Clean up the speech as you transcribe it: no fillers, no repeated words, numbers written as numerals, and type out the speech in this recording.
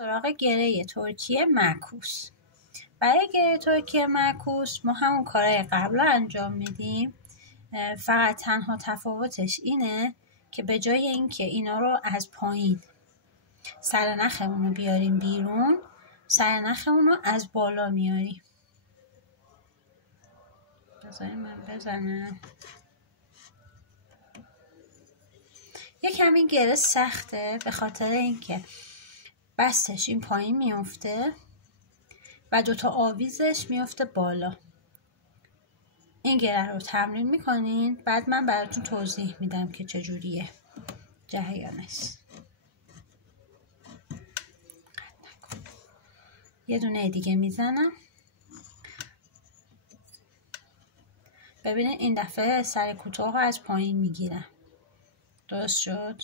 سراغ گره ترکی معکوس. برای گره ترکی معکوس ما همون کارهای قبل رو انجام میدیم، فقط تنها تفاوتش اینه که به جای اینکه اینا رو از پایین سرنخمون رو بیاریم بیرون، سرنخمون رو از بالا میاریم. بذاریم من بزنم. یه کمی گره سخته به خاطر اینکه بستش این پایین میفته و دوتا آویزش میفته بالا. این گره رو تمرین میکنین، بعد من براتون توضیح میدم که چجوریه جریانش. یه دونه دیگه میزنم. ببینید این دفعه سر کوتاه رو از پایین میگیرم. درست شد؟